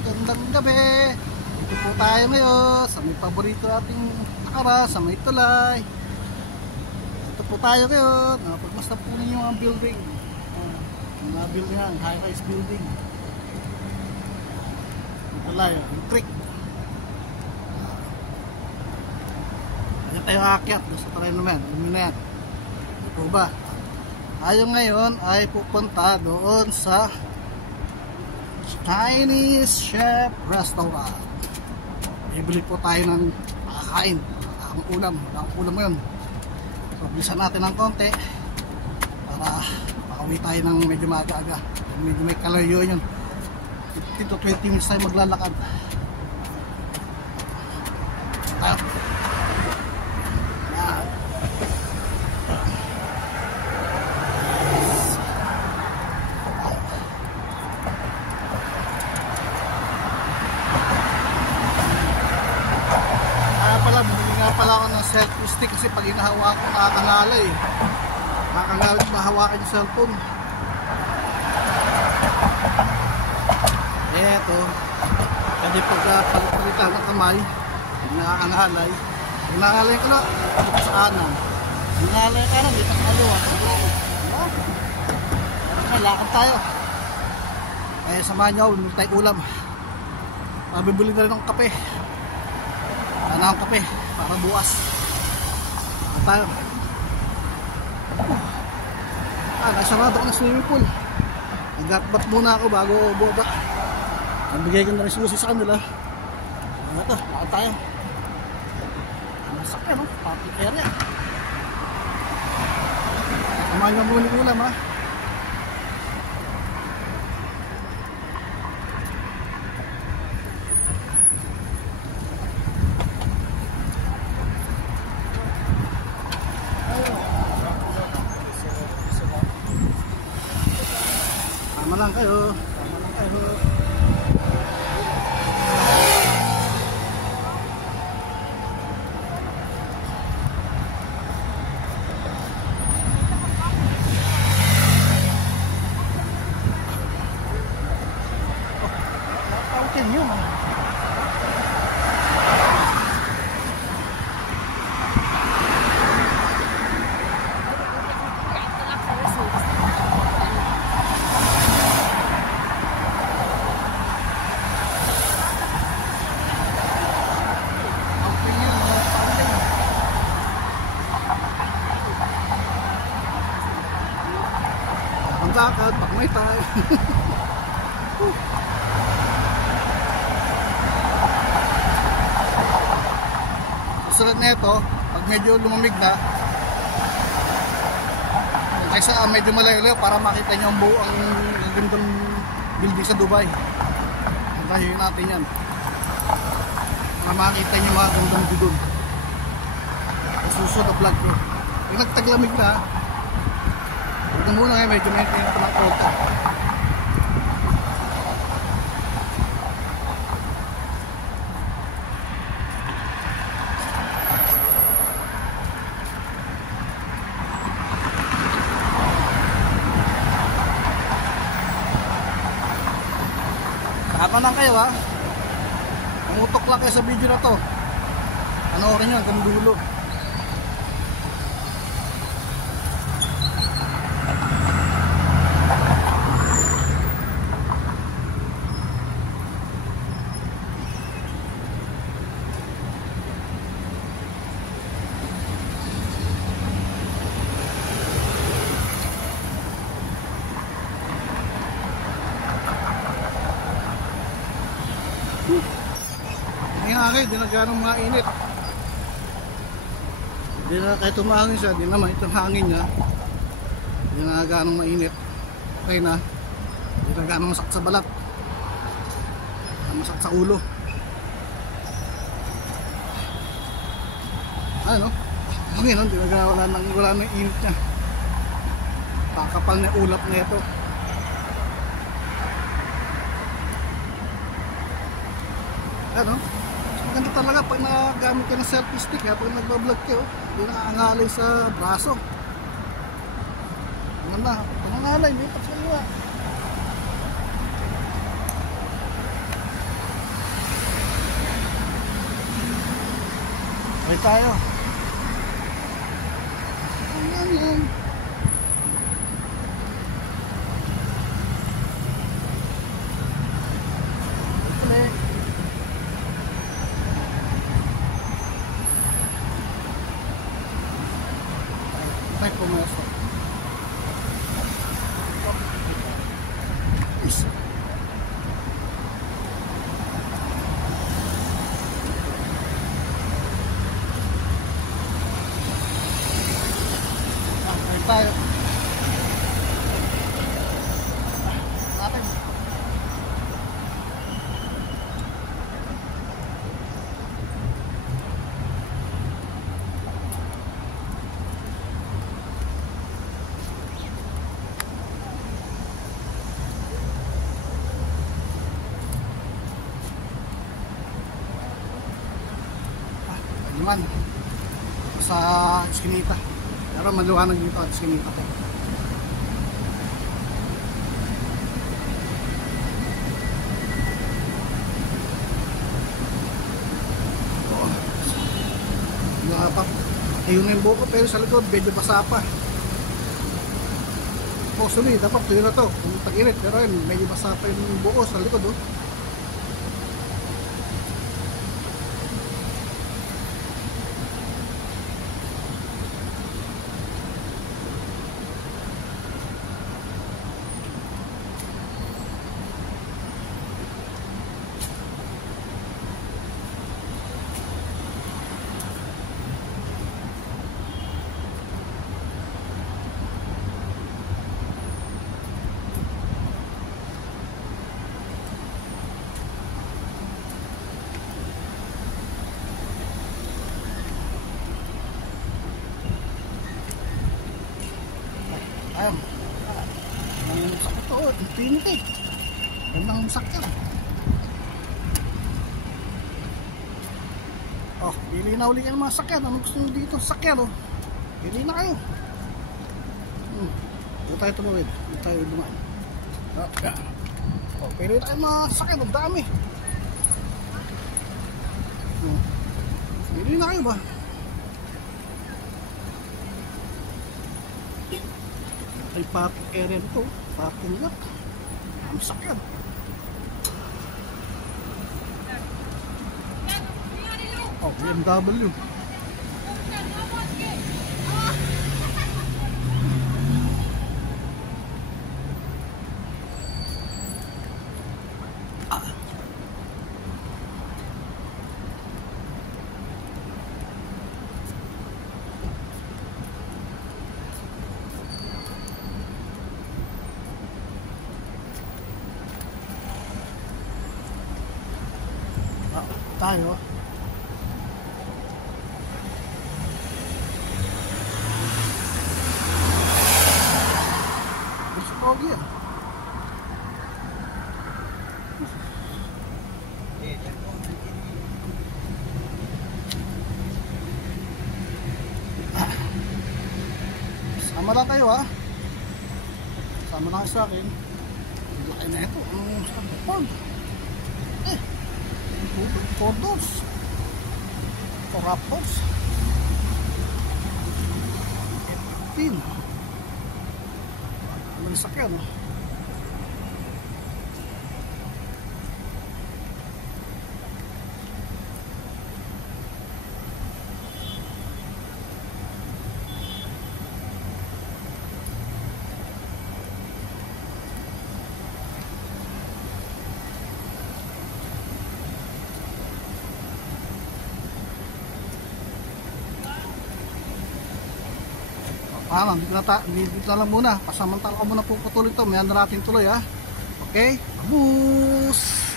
gandang gabi. Dito po tayo ngayon sa may paborito nating nakara, sa may tulay. Dito po tayo ngayon. Pagmasta po ninyo ang building. Mga building yan, high-rise building. Yung tulay, yung creek. Ayan tayo aakyat sa tulay naman. Luminet. Ito ba? Tayo ngayon ay pupunta doon sa Chinese Chef Restaurant. Bibili po tayo ng makakain. Ang ulam ngayon. So, bilisan natin ng konti para makauwi tayo ng medyo maaga-aga. Medyo may kalayo yun. 15 to 20 minutes tayo maglalakad. Tayo. Pala ako ng selfie stick kasi pag hinahawakan ko nakakangala eh. Nakakangala mahawakan yung cellphone. Eto, pwede pagpalitan ng kamay, nakakangalay. Nangalay ko na dito sa kanan. Nangalay ka na dito sa kaliwa. Lakad tayo. Samahan nyo, bumili tayo ulam. Bibili na rin ng kape. Ano ang kape para bukas tayo. Nasarado ko ng swimming pool. Nag-batbat muna ako bago buba. Nabigay ko na rin susi sa kanila. Ito, lakad tayo. Masakyan, no? Public area. Samahan nga muna ulam, ha? Tama lang kayo. Fountain yun. Lakad, pag may tayo. Susunod na ito, pag medyo lumamig na, kaysa medyo malayo para makita nyo ang buong gandang building sa Dubai. Antayin natin yan para makita nyo mga gandang doon. Susunod na vlog ko. Pag nagtaglamig na, ito muna ngayon, medyo may tingin ko ng kota. Tama lang kayo, ha. Umutok lang kayo sa video na to. Panoorin nyo hanggang dulo. Hindi na gano'ng mainit. Hindi na kahit tumahangin siya, hindi naman itong hangin niya. Hindi na gano'ng mainit. Okay na. Hindi na gano'ng masakit sa balat. Masakit sa ulo. Ano? Hangin, hindi na wala nang init niya. Kakapal na ulap na ito. Ano? Maganda talaga pag nagamit ka ng selfie stick, ha? Pag nagbablog kayo, hindi nakaangalay sa braso. Maganda, pangangalay, may pagsaliwa. Okay tayo. Ayan. Ay, pumasok. Is. Okay tayo. Atin. Naman sa Eskinita, pero maluwanag dito at Eskinita ko. Ayun yung buko, pero sa likod medyo basa pa. Supposedly dapat tuyo na to kung tag-init, pero yun medyo basa pa yung buko sa likod. Ayan. Ang sakit to, infinite eh. Gandang sakyan. Oh, pili na uli ang mga sakyan. Anong gusto nyo dito sakyan, oh? Pili na kayo. Dito tayo tumawid. Dito tayo dumaan. Oh, pili na kayo mga sakyan. Ang dami. Pili na kayo ba? Ay parking area nito, parking lot. Ang sakyan. Oh, BMW. Tayo. Gusto ko yan. Sama na tayo ha. Sama na kayo sa akin. Hindi kayo na ito. Ang sakit. Four doors or raptors 15 ang sakyan oh. Dito na lang muna. Pasamantala ko muna puputuloy ito. May natin tuloy ha. Okay? Abus!